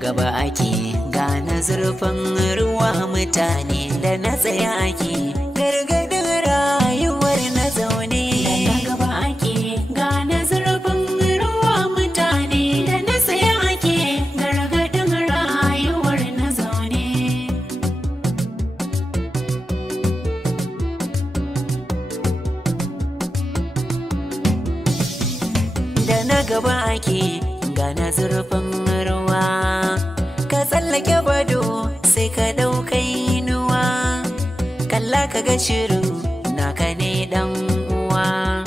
gaba ake gane zurfin ruwa mutane da na tsaya ake gargadin rayuwar na zaune. Da na gaba ake gane zurfin ruwa mutane da na tsaya ake gargadin rayuwar na zaune. Da na gaba ake gane zurfin ruwa, ka tsallake bado sai ka ɗaukai inuwa, kalla ka ga shirin naka ne ɗan uwa,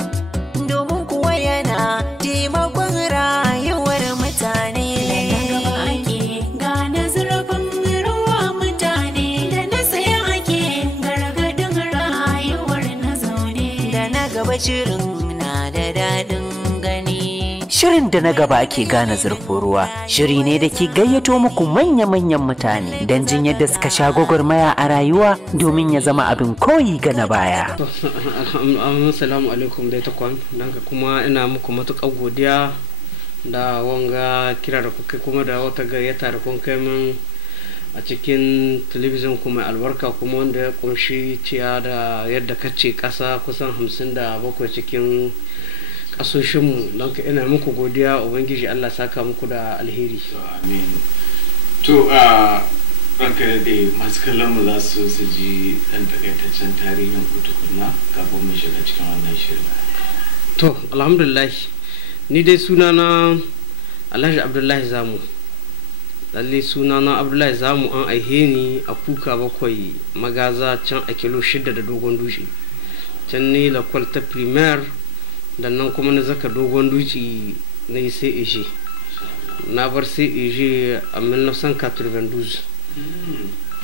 domin kuwa yana taimakon rayuwar mutane. Da na gaba ake gane zurfin ruwa mutane da na tsaye ake gargadin rayuwar na zaune. Da na gaba shirin na da daɗin gani. Shirin da na gaba ake gane zurfin ruwa shiri ne da ke gayyato muku manya-manyan mutane don jin yadda suka sha gwagwarmaya a rayuwa domin ya zama abin koyi ga na baya. Assalamu alaikum dai takwan, don kuma ina muku matuƙar godiya da wanga kira da kuka kuma da wata gayyata da kun kai min a cikin talabijin kuma albarka kuma wanda ya kunshi ciya da yadda kace ƙasa kusan 57 cikin kasoshinmu, don ka ina muku godiya ubangiji Allah saka muku da alheri. Amin. To a ranka da masu kallon mu za su ji ɗan takaitaccen tarihin ku tukunna kafin mu shiga cikin wannan shirin. To alhamdulillah, ni dai sunana Alhaji Abdullahi Zamu. Lalle sunana Abdullahi Zamu, an aihe ni a kuka bakwai magaza can a kilo 6 da dogon dutse. Can ne lakwal ta primaire da nan kuma na zaka dogon duci na yi sai eje, na bar sai eje a 1992.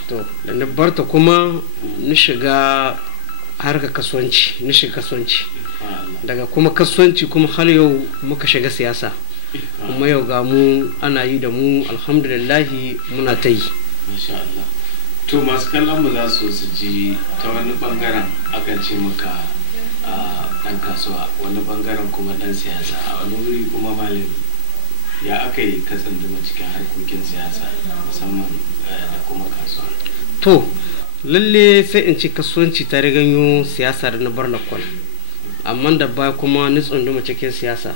To da na barta kuma na shiga harka kasuwanci, daga kuma kasuwanci kuma har yau muka shiga siyasa, kuma yau ga mu ana yi da mu alhamdulillahi muna ta yi. To masu kallon mu za su ji ta wani bangaren akan ce maka ɗan kasuwa, wani bangaren kuma ɗan siyasa, a wani wuri kuma malami. Ya aka yi ka tsanduma cikin harkokin siyasa musamman da kuma kasuwa? To lalle sai in ci kasuwanci ta riganyo siyasa da na bar lakwal, amma da ba kuma ni tsunduma cikin siyasa.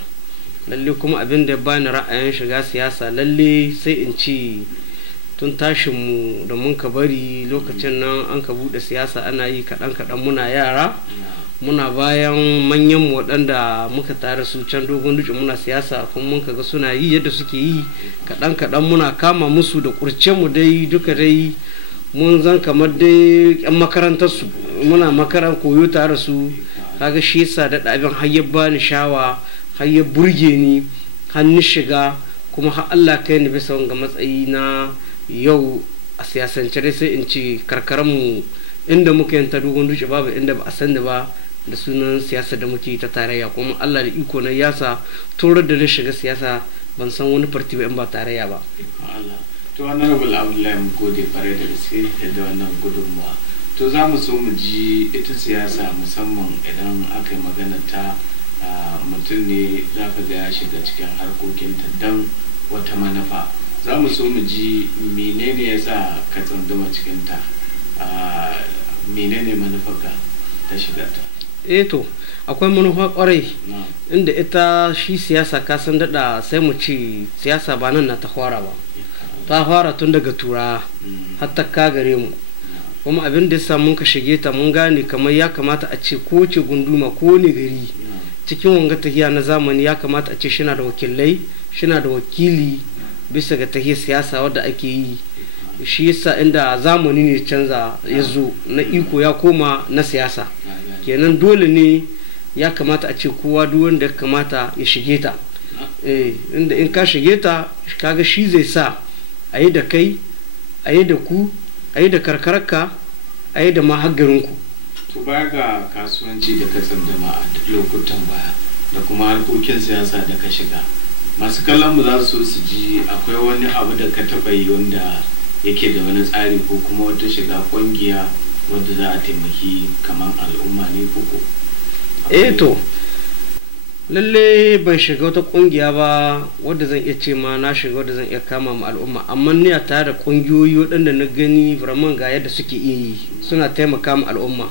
Lalle kuma abin da ba ni ra'ayin shiga siyasa, lalle sai in ci tun tashin mu da mun ka bari lokacin nan an ka buɗe siyasa ana yi kaɗan muna yara, muna bayan manyan waɗanda muka tare su can dogon duci muna siyasa, kuma mun kaga suna yi yadda suke yi kaɗan muna kama musu da ƙurcen mu dai duka dai mun zan kamar dai yan makarantar su, muna makaran koyo tare su. Kaga shi yasa da abin har ya bani shawa, har ya burge ni, har ni shiga, kuma har Allah kai ni bisa wanga matsayi na yau a siyasance dai sai in ci karkaran mu inda muka yanta dogon duci babu inda ba a sani ba da sunan siyasa da muke ta tarayya, kuma Allah da iko na yasa turar da na shiga siyasa ban san wani farti ba in ba tarayya ba. To honorable Abdullahi mu gode fare da gaske da wannan gudunmuwa. To za mu so mu ji ita siyasa musamman idan aka yi magana ta mutum ne za ka ga ya shiga cikin harkokinta don wata manufa. Za mu so mu ji menene ya sa ka tsunduma cikinta, menene manufarka ta shiga ta? To akwai manufa kwarai, inda ita shi siyasa ka san daɗa sai mu ci siyasa ba nan na ta fara ba, ta fara tun daga tura har ta ka gare mu, kuma abin da yasa mun ka shige ta mun gane kamar ya kamata a ce kowace gunduma ko ne gari cikin wanga tahiya na zamani ya kamata a ce shina da wakilai, shina da wakili bisa ga tahiyar siyasa wadda ake yi. Shi yasa inda zamani ne canza ya zo na iko ya koma na siyasa, kenan dole ne ya kamata a ce kowa duk wanda ya kamata ya shige ta. Inda in ka shige ta kaga shi zai sa a yi da kai, a yi da ku, a yi da karkararka, a yi da mahaggarinku. To baya ga kasuwanci da ka tsandama a lokutan baya da kuma harkokin siyasa da ka shiga, masu kallon mu za su ji akwai wani abu da ka taɓa yi wanda yake da wani tsari ko kuma wata shiga ƙungiya wadda za a taimaki kamar al'umma ne koko? To lalle ban shiga wata kungiya ba wadda zan iya ce ma na shiga wadda zan iya kama ma al'umma, amma ni a tare da kungiyoyi waɗanda na gani vraiment ga yadda suke iya yi suna taimaka ma al'umma.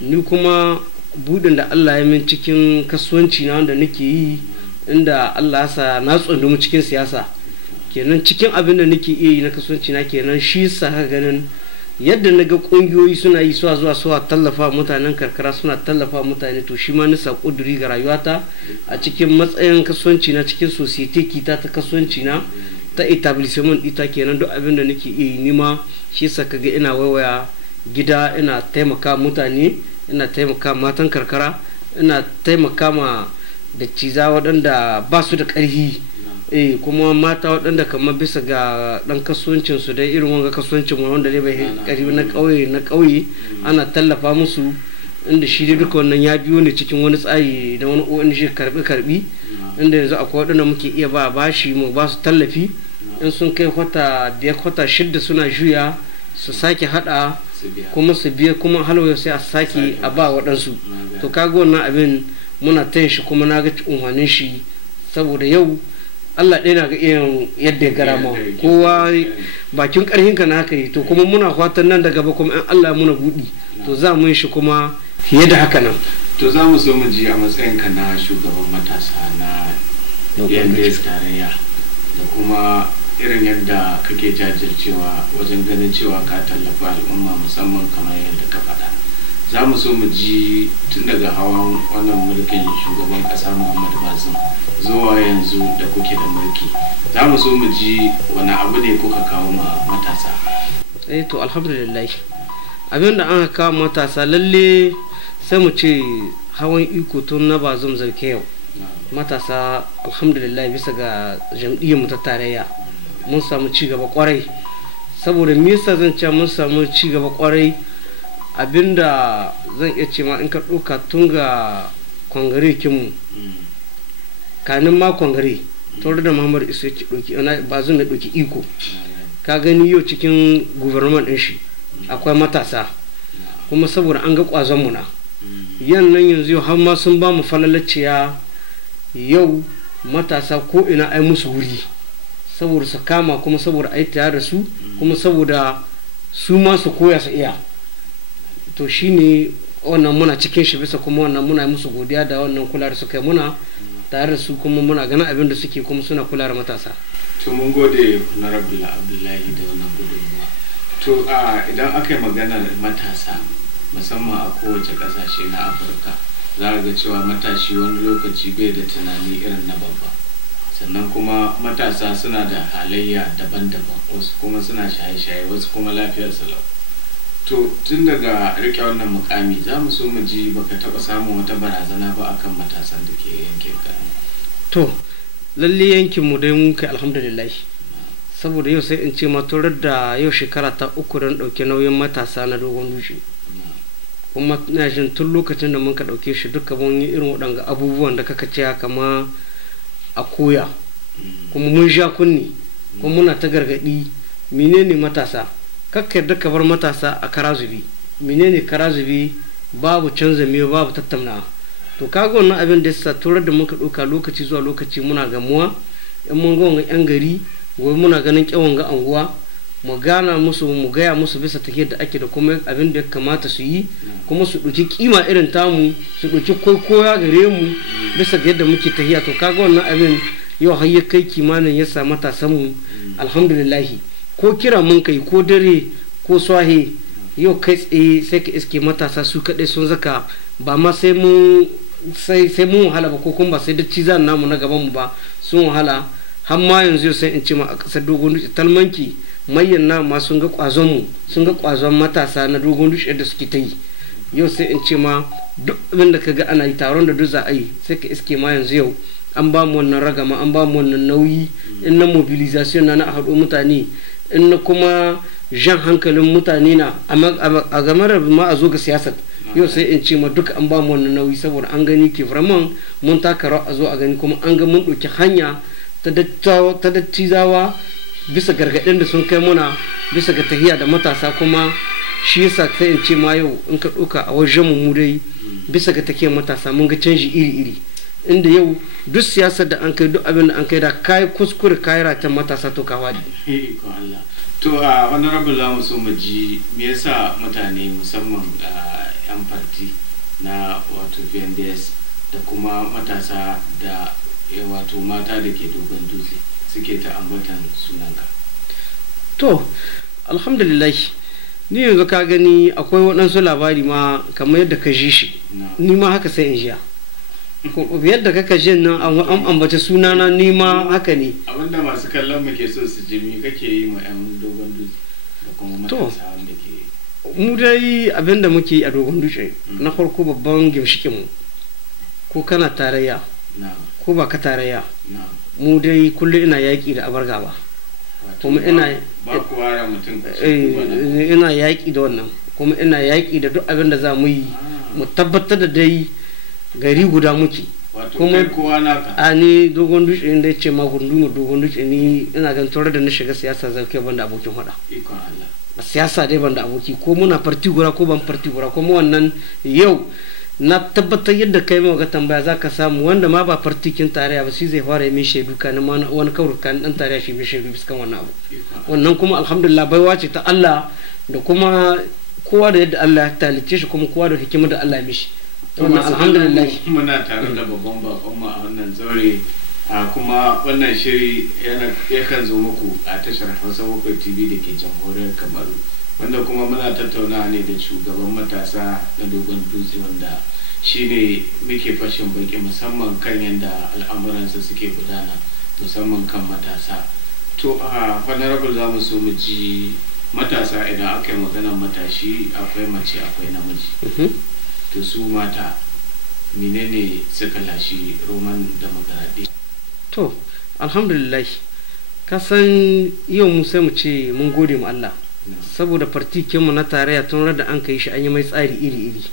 Ni kuma budin da Allah ya min cikin kasuwanci na wanda nake yi, inda Allah ya sa na tsundumi cikin siyasa, kenan cikin abin da nake iya yi na kasuwanci na kenan shi sa ganin yadda na ga kungiyoyi suna yi zuwa tallafa mutanen karkara, suna tallafa mutane, to shi ma nisa kuduri ga rayuwata a cikin matsayin kasuwanci na cikin society kita ta kasuwanci na ta etablissement ita kenan duk abin da nake iya yi nima shi sa kaga ina waiwaya gida, ina taimaka mutane, ina taimaka matan karkara, ina taimaka ma da ciza waɗanda ba su da ƙarfi, kuma mata waɗanda kamar bisa ga ɗan kasuwancin su dai irin wanga kasuwancin wanda ne bai ƙarfi na ƙauye ana tallafa musu, inda shi dai duka wannan ya biyo ne cikin wani tsari da wani ONG karbi inda yanzu akwai waɗanda muke iya ba bashi mu ba su tallafi, in sun kai kwata 6 suna juya su sake hada kuma su biya kuma halwa sai a sake a ba waɗansu. To kaga wannan abin muna tayin shi kuma na ga unhwanin shi, saboda yau Allah ɗaya na ga irin yadda ya gara ma kowa bakin ƙarhinka na haka yi, to kuma muna fatan nan da gaba kuma in Allah muna buɗi to za mu yi shi kuma fiye da haka nan. To za mu so mu ji a matsayinka na shugaban matasa na PNDS tarayya da kuma irin yadda kake jajircewa wajen ganin cewa ka tallafa al'umma musamman kamar yadda ka faɗa. Za mu so mu ji tun daga hawan wannan mulkin shugaban ƙasa Muhammadu Bazum zuwa yanzu da kuke da mulki, za mu so mu ji wani abu ne kuka kawo ma matasa. To alhamdulillah abin da an kawo matasa lalle sai mu ce hawan iko tun na Bazum zarke yau matasa alhamdulillah bisa ga jam'iyyar mu ta tarayya mun samu ci gaba kwarai. Saboda me yasa zan ce mun samu ci gaba kwarai, abinda zan iya ce ma in ka ɗauka tun ga kwangare kinmu kanin ma kwangare tare da Muhammadu Isu ya ɗauki Bazum ya ɗauki iko, ka gani yau cikin gubernaman ɗin shi akwai matasa, kuma saboda an ga ƙwazon mu na yan nan yanzu har ma sun ba mu falalaciya yau matasa ko ina ai musu wuri saboda su kama, kuma saboda ai tare da su, kuma saboda su ma su koya su iya. To shine wannan muna cikin shi bisa kuma wannan muna musu godiya da wannan kula da suka yi muna tare da su, kuma muna ganin abin da suke kuma suna kula da matasa. To mun gode Honorable Abdullahi da wannan gudunmuwa. To idan aka yi maganar matasa musamman a kowace ƙasashe na Afirka, za a ga cewa matashi wani lokaci bai da tunani irin na babba, sannan kuma matasa suna da halayya daban-daban, wasu kuma suna shaye-shaye, wasu kuma lafiyar lau. To tun daga rike wannan mukami za mu so mu ji baka taba samun wata barazana ba akan matasan da ke yankin ka? To lalle yankin mu dai mun kai alhamdulillah, saboda yau sai in ce ma turar da yau shekara ta 3 don dauke nauyin matasa na Dogon Dutse, kuma ina jin tun lokacin da mun ka dauke shi duka mun yi irin waɗanga abubuwan da kaka ce kama a koya, kuma mun sha kunni kuma muna ta gargadi menene matasa, kakka yadda ka bar matasa a karazubi. Menene karazubi? Babu canza miyo, babu tattauna. To kaga wannan abin da yasa turar da muka ɗauka lokaci zuwa lokaci muna gamuwa, in mun ga wanga yan gari gobe muna ganin kyawun ga anguwa, mu gana musu mu gaya musu bisa take da ake da kuma abin da ya kamata su yi, kuma su ɗauki kima irin tamu, su ɗauki koya gare mu bisa ga yadda muke tahiya. To kaga wannan abin yau har ya kai kimanin ya sa matasan mu alhamdulillahi ko kira mun kai ko dare ko swahe yau kai tsaye sai ka iske matasa su kaɗai sun zaka, ba ma sai mun wahala ba, ko kuma ba sai dacci zan namu na gaban mu ba sun wahala. har ma yanzu sai in ce ma a ƙasar Dogon Dutse talmanki mayan na ma sun ga ƙwazon mu, sun ga ƙwazon matasa na Dogon Dutse da suke ta yi. Yau sai in ce ma duk abin da ka ga ana yi taron da duk za a yi sai ka iske ma yanzu yau an ba mu wannan ragama, an ba mu wannan nauyi in na mobilization na a haɗo mutane, in na kuma jan hankalin mutane na a game da ma a zo ga siyasar. Yau sai in ce ma duka an ba mu wannan nauyi saboda an gani ke vraiment mun taka rawa a zo a gani, kuma an ga mun ɗauki hanya ta dattizawa bisa gargaɗin da sun kai muna bisa ga tahiya da matasa. Kuma shi yasa sai in ce ma yau in ka ɗauka a wajen mu dai bisa ga takiyar matasa mun ga canji iri-iri. inda yau duk siyasar da an kai duk abin da an kai da kai kuskure kai ratan matasa to ka wadi iko Allah. To a honorable zamu so mu ji me yasa mutane musamman yan party na wato PNDS da kuma matasa da wato mata da ke Dogon Dutse suke ta ambatan sunanka? To alhamdulillah ni yanzu ka gani akwai waɗansu labari ma kamar yadda ka ji shi ni ma haka sai in jiya yadda kaka jin nan an ambaci sunana ni ma haka ne. Abinda masu kallon mu ke so su ji me kake yi ma yan Dogon Dutse da kuma matasa wanda ke mu dai abinda muke yi a Dogon Dutse na farko babban gimshikin mu ko kana tarayya ko ba ka tarayya mu dai kullum ina yaƙi da abarga ba kuma ina yaƙi da wannan kuma ina yaƙi da duk abin da za mu yi mu tabbatar da dai gari guda muke kuma a ni Dogon Dutse inda ya ce ma gunduma Dogon Dutse ni ina gan tore da na shiga siyasa zan kai banda abokin hada a siyasa dai banda aboki ko muna farti gura ko ban farti gura kuma wannan yau na tabbatar yadda kai ma ga tambaya za ka samu wanda ma ba fartikin tarayya ba shi zai fara min shaidu kan wani kawar kan dan tarayya shi bi shaidu biskan wannan abu wannan kuma alhamdulillah baiwa ce ta Allah da kuma kowa da yadda Allah ya talice shi kuma kowa da hikimar da Allah ya mishi wannan alhamdulillah. Muna tare da babban bakon mu a wannan zaure kuma wannan shiri yakan zo muku a tashar Hausa Bakwai TV da ke jamhuriyar Kamaru wanda kuma muna tattaunawa ne da shugaban matasa na Dogon Dutse wanda shine muke fashin baki musamman kan yadda al'amuransa suke gudana musamman kan matasa. To a honorable za mu so mu ji matasa idan aka yi maganar matashi akwai mace akwai namiji. To su mata menene suka lashi roman demokaradiyya? To alhamdulillah ka san yau mu sai mu ce mun gode mu Allah saboda partikinmu na tarayya tun da an kai shi an yi mai tsari iri-iri.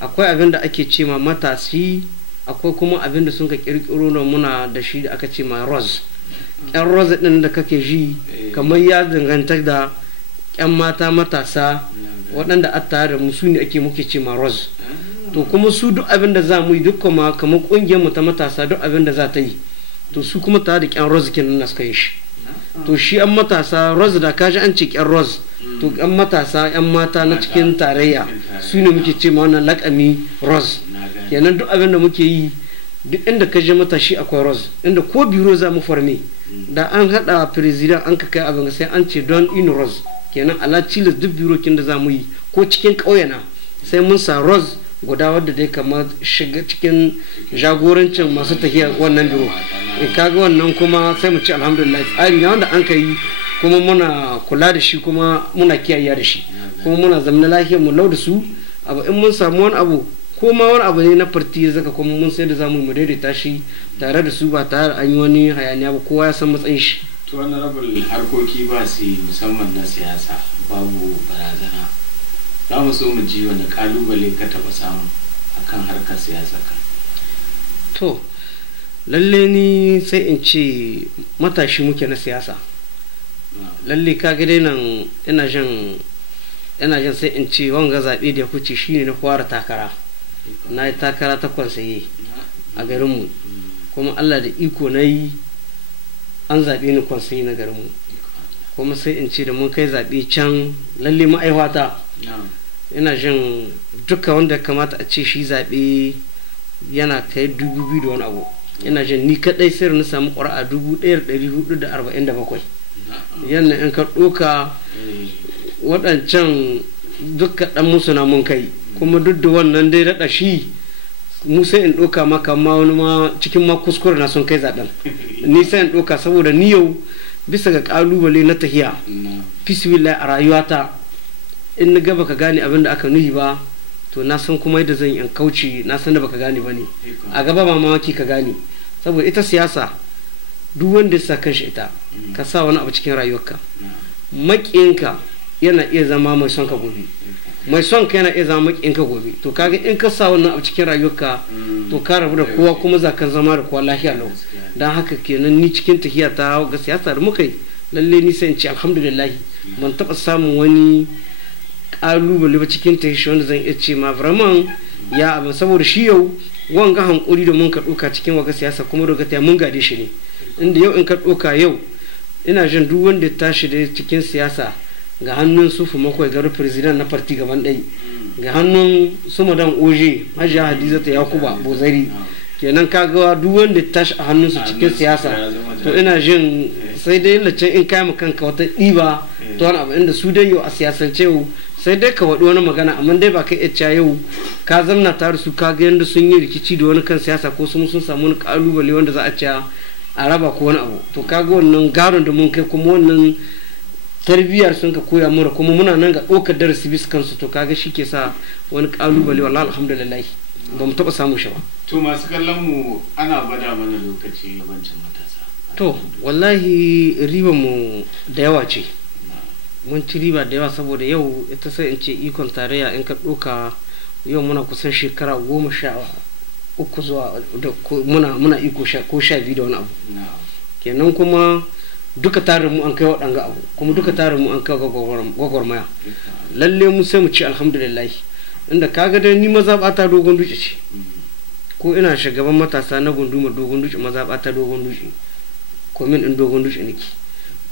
Akwai abin da ake ce ma matashi akwai kuma abin da sun ka kirkiro da muna da shi da aka ce ma rose. Yan rose din da kake ji kamar ya danganta da yan mata matasa waɗanda a tare da mu su ne ake muke ce ma rose. To kuma su duk abin da za mu yi duk kuma kamar ƙungiyar mu ta matasa duk abin da za ta yi to su kuma tare da ƙyan rose kin nan suka yi shi. To shi an matasa rose da kaji an ce ƙyan rose to yan matasa yan mata na cikin tarayya su ne muke ce ma wannan lakami rose. Kenan duk abin da muke yi duk inda ka je matashi akwai rose inda ko biro za mu farme da an haɗa president an ka kai abin sai an ce don in rose kenan ala cilis duk birokin da za mu yi ko cikin ƙauyena sai mun sa rose guda wadda dai kamar shiga cikin jagorancin masu tafiya wannan biro kaga wannan kuma sai mu ci alhamdulillah tsari na wanda an kai kuma muna kula da shi kuma muna kiyaye da shi kuma muna zamna lafiyar mu lau da su abu in mun samu wani abu ko ma wani abu ne na farti ya zaka kuma mun sai da zamu mu daidaita shi tare da su ba tare da an yi wani hayaniya ba kowa ya san matsayin shi. To honorable harkoki ba su musamman na siyasa babu barazana za mu so mu ji wani kalubale ka taba samu akan harkar siyasa ka? To lalle ni sai in ce matashi muke na siyasa lalle ka ga dai nan ina jin sai in ce wanga zaɓe da ya kuce shine na fara takara na yi takara ta kwansaye a garinmu kuma Allah da iko na yi an zaɓe ni kwansaye na garinmu kuma sai in ce da mun kai zaɓe can lalle ma'aihwata ina jin duka wanda kamata a ce shi zaɓe yana kai 2000 da wani abu ina jin ni kaɗai sai na samu ƙuri'a 1447 yana in ka ɗoka waɗancan duka ɗan musu na mun kai kuma duk da wannan dai daɗa shi mu sai in ɗoka maka ma wani ma cikin ma kuskure na sun kai zaɓen ni sai in ɗoka saboda ni yau bisa ga ƙalubale na tahiya fisbillah a rayuwata in na ga baka gane abin da aka nuhi ba to na san kuma yadda zan yi in kauce na san da baka gane ba ne a gaba ma mamaki ka gane saboda ita siyasa duk wanda ya sa kanshi ita ka sa wani abu cikin rayuwarka maƙiyinka yana iya zama mai son ka gobe mai son ka yana iya zama maƙiyinka gobe to kaga in ka sa wannan abu cikin rayuwarka to ka rabu da kowa kuma za ka zama da kowa lafiya lau don haka kenan ni cikin tafiya ta ga siyasa da muka yi lalle ni sai in ce alhamdulillah ban taɓa samun wani ƙalubale ba cikin tafiya wanda zan iya ce ma vraiment ya abin saboda shi yau wanga hankuri da mun ka ɗauka cikin waga siyasa kuma daga ta mun gade shi ne, inda yau in ka ɗauka yau ina jin duk wanda ya tashi da cikin siyasa ga hannun sufu makwai garu president na parti gaban ɗai, ga hannun su madan oje hajiya hadizata yakuba bozari, kenan kaga duk wanda ya tashi a hannunsu cikin siyasa to ina jin sai dai lace in kai ma kanka wata ɗiba ta wani abu, inda su dai yau a siyasance yau sai dai ka waɗi wani magana, amma dai ba ka iya yau ka zamna tare su ka ga yadda sun yi rikici da wani kan siyasa ko sun samu wani kalubale wanda za a ce a raba ko wani abu, to kaga wannan garon da mun kai kuma wannan tarbiyyar sun ka koya mura kuma muna nan ga ɗaukar darasi bisa kansu, to kaga shi ke sa wani kalubale wallahi alhamdulillah ba mu taɓa samu shi ba. To masu kallon mu ana gwada mana lokaci yawancin matasa. To wallahi riba mu da yawa ce, mun ci riba da yawa saboda yau ita sai in ce ikon tarayya in ka ɗauka yau muna kusan shekara 13 zuwa muna iko ko 12 da wani abu, kenan kuma duka tarin mu an kai waɗanga abu kuma duka tarin mu an kai gwagwarmaya, lalle mu sai mu ci alhamdulillah, inda kaga dai ni mazaɓata dogon duci ce, ko ina shugaban matasa na gundumar dogon duci mazaɓata dogon duci, komin ɗin dogon duci nake,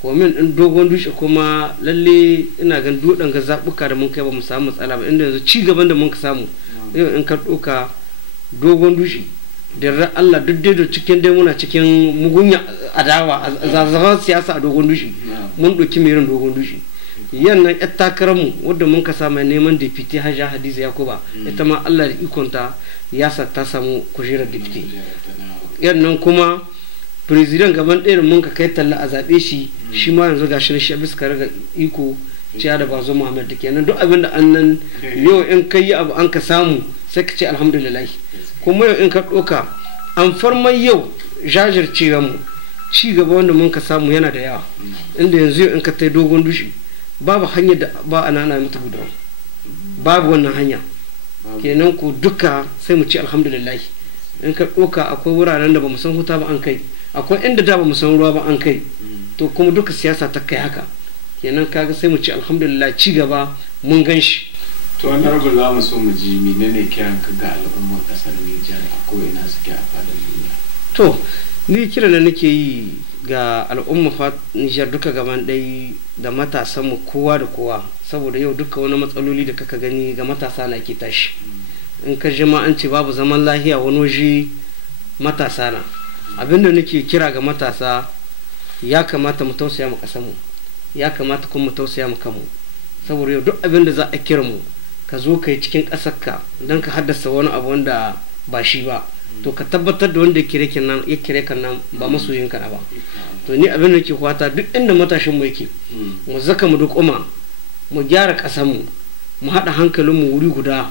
komin ɗin dogon duci kuma lalle ina gan waɗanga zaɓuka da mun kai ba mu samu matsala ba, inda yanzu ci gaban da mun ka samu yau in ka ɗauka dogon duci da Allah duk dai da cikin dai muna cikin mugunya adawa a zazzafan siyasa a dogon duci mun ɗauki merin dogon duci, yannan yar takararmu wadda mun ka samu neman dipiti hajja hadiza yakuba ita ma Allah da ikonta ya sa ta samu kujerar dipiti, yannan kuma president gaban ɗaya mun ka kai talla a zaɓe shi shi ma yanzu gashi na shi bisa ga iko ciya da bazo Muhammad da kenan duk abin da annan yau in kai abu an ka samu sai ka ce alhamdulillah, kuma yau in ka ɗauka an farman yau jajircewa mu ci gaba wanda mun ka samu yana da yawa, inda yanzu yau in ka tai dogon dushi babu hanyar da ba a nana mata gudu, babu wannan hanya, kenan ku duka sai mu ci alhamdulillah. In ka ɗauka akwai wuraren da ba mu san huta ba an kai, akwai inda da ba mu san ruwa ba an kai, to kuma duka siyasa ta kai haka, kenan kaga sai mu ci alhamdulillah ci gaba mun gan shi. To an rabu za mu so mu ji menene kiran ka ga al'ummar kasar Nijar a ko'ina suke a fadin duniya. To ni kira da nake yi ga al'ummar Nijar duka gaban ɗai da matasan mu kowa da kowa, saboda yau duka wani matsaloli da kaka gani ga matasa na ke tashi, in ka ji ma an ce babu zaman lahiya wani waje matasa na, abinda nake kira ga matasa ya kamata mu tausaya mu kasar mu, ya kamata kuma mu tausaya mu kanmu, saboda yau duk abin da za a kira mu ka zo ka yi cikin ƙasarka don ka haddasa wani abu wanda ba shi ba, to ka tabbatar da wanda ya kire kan nan ba masoyinka na ba. To ni abin da ke kwata duk inda matashin mu yake mu zaka mu duk mu gyara ƙasarmu, mu haɗa hankalinmu wuri guda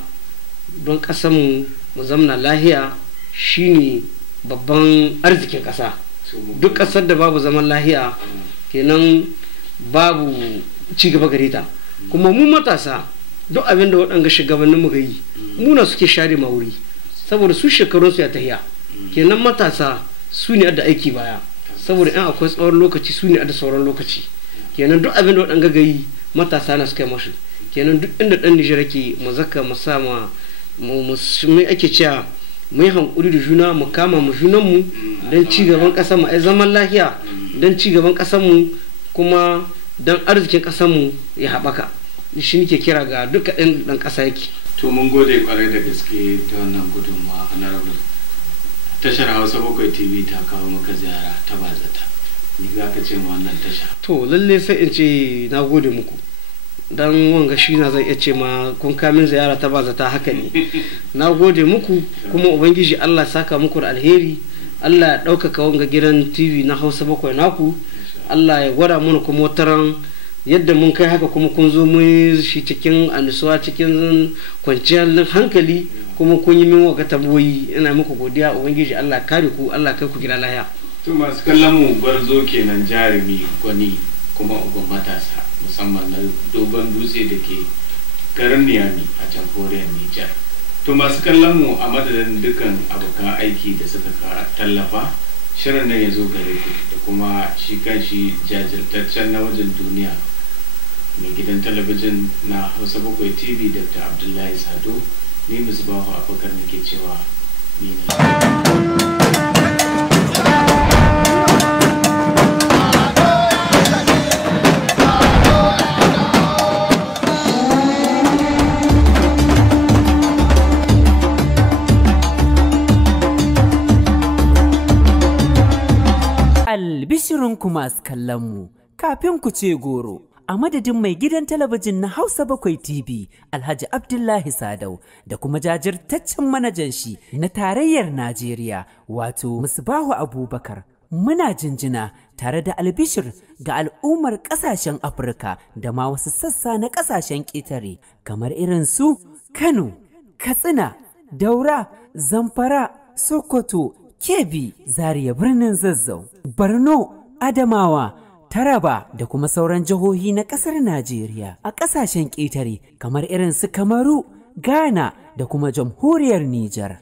don ƙasarmu mu zamna lahiya, shine babban arzikin ƙasa. Duk ƙasar da babu zaman lahiya kenan babu ci gaba gare ta, kuma mu matasa duk abin da waɗanga shugabannin mu ga yi muna suke share ma wuri, saboda su shekarunsu ya tahiya, kenan matasa su ne da aiki baya, saboda in akwai tsawon lokaci su ne da sauran lokaci, kenan duk abin da waɗanga ga yi matasa na suka yi masu, kenan duk inda ɗan Nijar yake mu zaka mu sa mu ake cewa mu yi hankuri da juna, mu kama mu junanmu don ci gaban ƙasar mu, ai zaman lahiya don ci gaban ƙasar mu kuma don arzikin ƙasar mu ya haɓaka. Shi nake kira ga duka ɗan ƙasa yake. To mun gode kwarai da gaske ta wannan gudunmawa honorable. Tashar Hausa 7 TV ta kawo maka ziyara ta bazata, ni za ka ce ma wannan tasha? To lalle sai in ce na gode muku, dan wanga shi na zan iya ce ma kun kamin ziyara ta bazata, haka ne. Na gode muku kuma ubangiji Allah saka muku da alheri, Allah ya ɗaukaka wanga gidan TV na Hausa 7 naku, Allah ya gwada mana kuma wataran yadda mun kai haka kuma kun zo mun shi cikin annisuwa cikin kwanciyar hankali, kuma kun yi min waka taboyi, ina muku godiya ubangiji Allah kare ku, Allah kai ku gida lahiya. To masu kallon mu gwarzo kenan, jarumi gwani kuma uban matasa musamman na dogon dutse da ke garin Niyami a jamhuriyar Nijar. To masu kallon mu a madadin dukkan abokan aiki da suka tallafa shirin nan ya zo gare ku, da kuma shi kanshi jajirtaccen na wajen duniya mai gidan talabijin na Hausa 7 TV Dr. Abdullahi Sado, ni Musbahu Abubakar nake cewa Albishirinku masu kallonmu, kafin ku ce goro, a madadin mai gidan talabijin na Hausa 7 TV, Alhaji Abdullahi Sadau, da kuma jajirtaccen manajan shi na tarayyar Najeriya, wato Musbahu Abubakar. Muna jinjina tare da albishir ga al'ummar ƙasashen Afirka da ma wasu sassa na ƙasashen ƙetare, kamar irin su Kano, Katsina, Daura, Zamfara, Sokoto, Kebbi, Zaria, birnin Zazzau, Borno, Adamawa, Taraba da kuma sauran jihohi na ƙasar Najeriya a ƙasashen ƙetare kamar irin su Kamaru, Ghana da kuma jamhuriyar Nijar.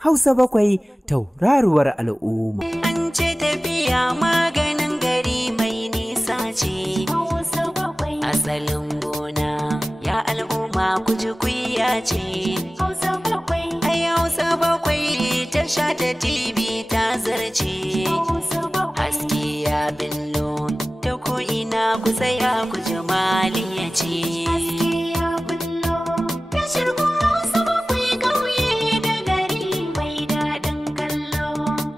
Hausa 7 tauraruwar al'umma. An ce tafiya maganin gari mai nisa ce. Hausa 7 asalin gona ya al'umma kuji kuya ce. Hausa 7 ai Hausa 7 tasha ta TV ta zarce. Haske ya billo ta ko ina ku tsaya ku jamali ya ce. Haske ya billo ta shirgo Hausa 7 kauye da gari mai daɗin kallo.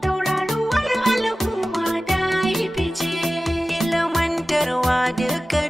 Tauraruwar al'umma ta yi fice. Ilmantarwa duka